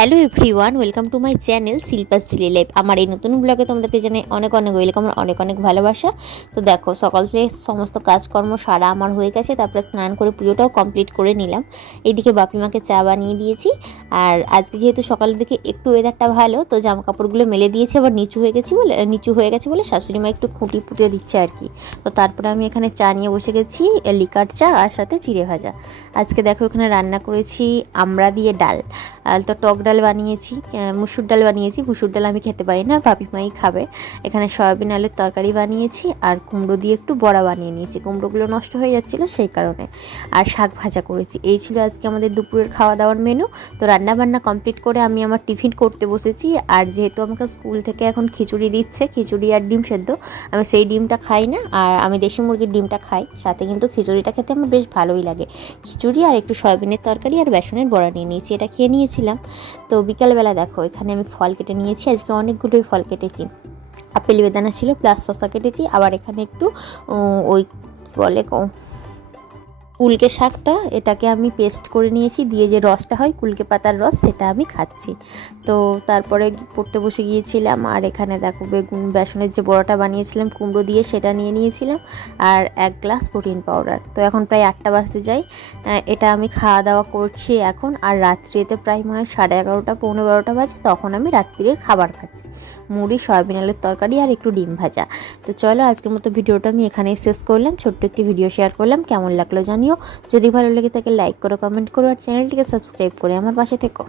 Hello everyone welcome to my channel Shilpa's daily life আমার এই নতুন ব্লগে তোমাদেরকে জানাই অনেক অনেক ওয়েলকাম অনেক অনেক ভালোবাসা। তো দেখো, সকাল থেকে সমস্ত কাজকর্ম সারা আমার হয়ে গেছে, তারপরে স্নান করে পুজোটাও কমপ্লিট করে নিলাম। এইদিকে বাপিমাকে চা বানিয়ে দিয়েছি, আর আজকে যেহেতু সকালের দিকে একটু ওয়েদারটা ভালো, তো জামা কাপড়গুলো মেলে দিয়েছে, আবার নিচু হয়ে গেছি বলে, নিচু হয়ে গেছে বলে শাশুড়ি মা একটু খুঁটি পুঁটিয়ে দিচ্ছে আর কি তো তারপরে আমি এখানে চা নিয়ে বসে গেছি, লিকার চা আর সাথে চিড়ে ভাজা। আজকে দেখো এখানে রান্না করেছি আমড়া দিয়ে ডাল। তো টক ডাল বানিয়েছি মুসুর ডাল বানিয়েছি। মুসুর ডাল আমি খেতে পারি না, ভাবি মাই খাবে। এখানে সয়াবিন, আলুর তরকারি বানিয়েছি আর কুমড়ো দিয়ে একটু বড়া বানিয়ে নিয়েছি। কুমড়োগুলো নষ্ট হয়ে যাচ্ছিল সেই কারণে। আর শাক ভাজা করেছি। এই ছিল আজকে আমাদের দুপুরের খাওয়া দাওয়ার মেনু তো রান্না বান্না কমপ্লিট করে আমি আমার টিফিন করতে বসেছি। আর যেহেতু আমাকে স্কুল থেকে এখন খিচুড়ি দিচ্ছে, খিচুড়ি আর ডিম সেদ্ধ, আমি সেই ডিমটা খাই না। আর আমি দেশি মুরগির ডিমটা খাই, সাথে কিন্তু খিচুড়িটা খেতে আমার বেশ ভালোই লাগে। খিচুড়ি আর একটু সয়াবিনের তরকারি আর বেসনের বড়া নিয়ে নিয়েছি, এটা খেয়ে নিয়েছিলাম। তো বিকালবেলা দেখো, এখানে আমি ফল কেটে নিয়েছি। আজকে অনেকগুলোই ফল কেটেছি। আপেল বেদানা ছিল প্লাস শশা কেটেছি। আবার এখানে একটু ওই বলে কুলকে শাকটা, এটাকে আমি পেস্ট করে নিয়েছি, দিয়ে যে রসটা হয়, কুলকে পাতার রস, সেটা আমি খাচ্ছি। তো তারপরে পড়তে বসে গিয়েছিলাম, আর এখানে দেখো বেগুন, বেসনের যে বড়াটা বানিয়েছিলাম, কুমড়ো দিয়ে সেটা নিয়ে নিয়েছিলাম, আর এক গ্লাস প্রোটিন পাউডার। তো এখন প্রায় আটটা বাজতে যাই এটা আমি খাওয়া দাওয়া করছি এখন, আর রাত্রিতে প্রায় মনে হয় সাড়ে এগারোটা, পৌনে বারোটা বাজে, তখন আমি রাত্রির খাবার খাচ্ছি। মুড়ি সয়াবিন আলুর তরকারি, আর একটু ডিম ভাজা। তো চলো, আজকের মতো ভিডিওটা আমি এখানেই শেষ করলাম, ছোট্ট একটি ভিডিও শেয়ার করলাম, কেমন লাগল জানিও। যদি ভালো লেগে থাকে লাইক করো কমেন্ট করো, আর চ্যানেলটিকে সাবস্ক্রাইব করে আমার পাশে থেকো।